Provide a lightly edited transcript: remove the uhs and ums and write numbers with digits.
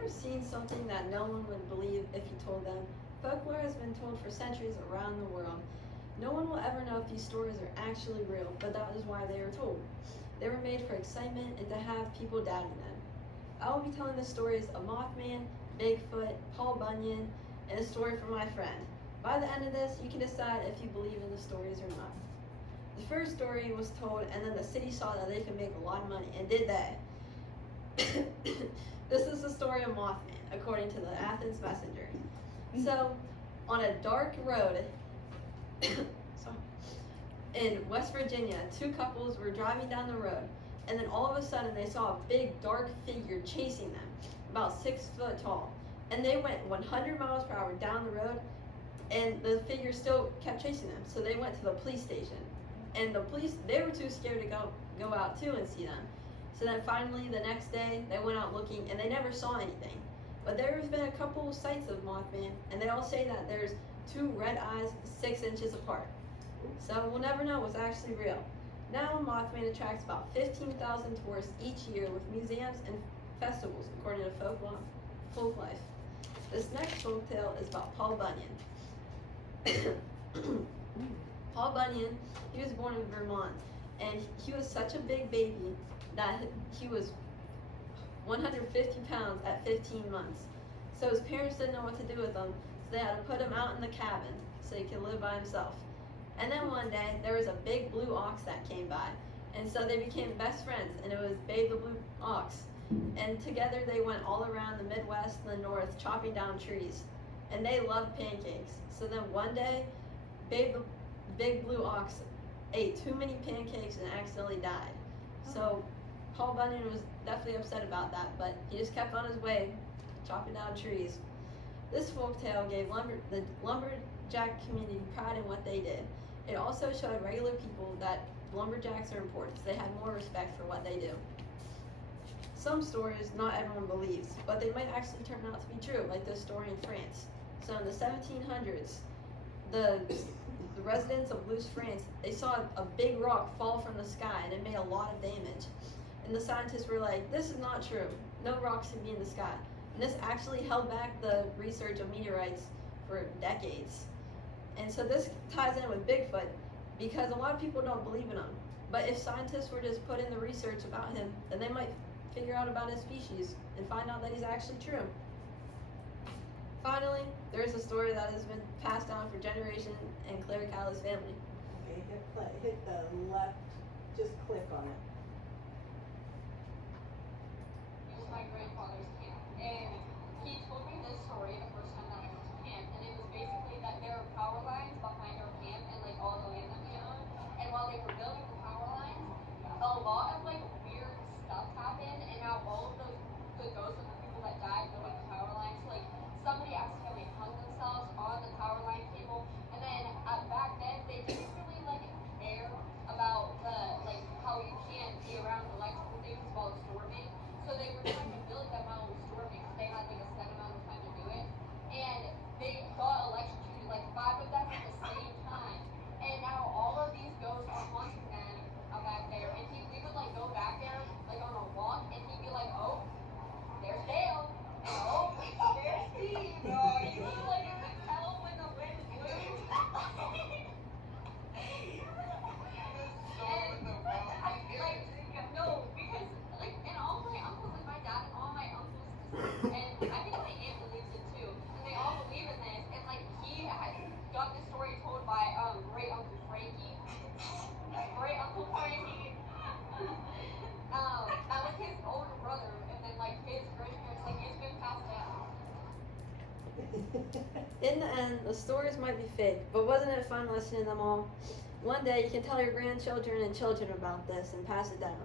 ever seen something that no one would believe if you told them? Folklore has been told for centuries around the world. No one will ever know if these stories are actually real, but that is why they are told. They were made for excitement and to have people doubting them. I will be telling the stories of Mothman, Bigfoot, Paul Bunyan, and a story from my friend. By the end of this, you can decide if you believe in the stories or not. The first story was told, and then the city saw that they could make a lot of money, and did they? This is the story of Mothman, according to the Athens Messenger. So, on a dark road in West Virginia, two couples were driving down the road, and then all of a sudden they saw a big dark figure chasing them, about 6 foot tall. And they went 100 miles per hour down the road, and the figure still kept chasing them. So they went to the police station, and the police, they were too scared to go out too and see them. So then finally the next day they went out looking, and they never saw anything. But there's been a couple sights of Mothman, and they all say that there's 2 red eyes 6 inches apart. So we'll never know what's actually real. Now Mothman attracts about 15,000 tourists each year with museums and festivals, according to Folklife. This next folktale is about Paul Bunyan. Paul Bunyan, he was born in Vermont, and he was such a big baby that he was 150 pounds at 15 months. So his parents didn't know what to do with him, so they had to put him out in the cabin so he could live by himself. And then one day, there was a big blue ox that came by, and so they became best friends, and it was Babe the Blue Ox. And together they went all around the Midwest and the North, chopping down trees. And they loved pancakes. So then one day, Babe the Big Blue Ox ate too many pancakes and accidentally died. So Paul Bunyan was definitely upset about that, but he just kept on his way, chopping down trees. This folktale gave the lumberjack community pride in what they did. It also showed regular people that lumberjacks are important, so they had more respect for what they do. Some stories not everyone believes, but they might actually turn out to be true, like this story in France. So in the 1700s, the residents of Loos, France, they saw a big rock fall from the sky, and it made a lot of damage. And the scientists were like, this is not true. No rocks can be in the sky. And this actually held back the research of meteorites for decades. And so this ties in with Bigfoot, because a lot of people don't believe in him. But if scientists were just put in the research about him, then they might figure out about his species and find out that he's actually true. Finally, there is a story that has been passed down for generations in Claire Callow's family. Okay, hit the left, just click on it. It was my grandfather's camp, and he told me this story the first time that I went to camp, and it was basically that there are power lines behind our camp and like all the land that we own, and while they were building the power lines, a lot of like weird stuff happened, and now all of the ghosts of the people that died building the power lines, like somebody accidentally hung themselves on the power line cable, and then back then they didn't really like care about the like how you can't be around electrical things while it's storming, so they were trying to build them while it was storming, because they had like a set amount of time to do it, and they got electrocuted, like 5 of them at the same time, and now all of these ghosts are haunting them back there, and we would like go back there like on a walk, and he'd be like, oh, there's Dale, and oh, there's Steve, bro. You know, like you could tell when the wind blew. And no, because like, and all my uncles, like my dad and all my uncles, and I think my aunt believes it too, and they all believe in this, and like he had got this story told by great uncle Frankie. Great uncle Frankie. That was his older brother, and then like his grandparents, like it's been passed down. In the end, the stories might be fake, but wasn't it fun listening to them all? One day you can tell your grandchildren and children about this and pass it down.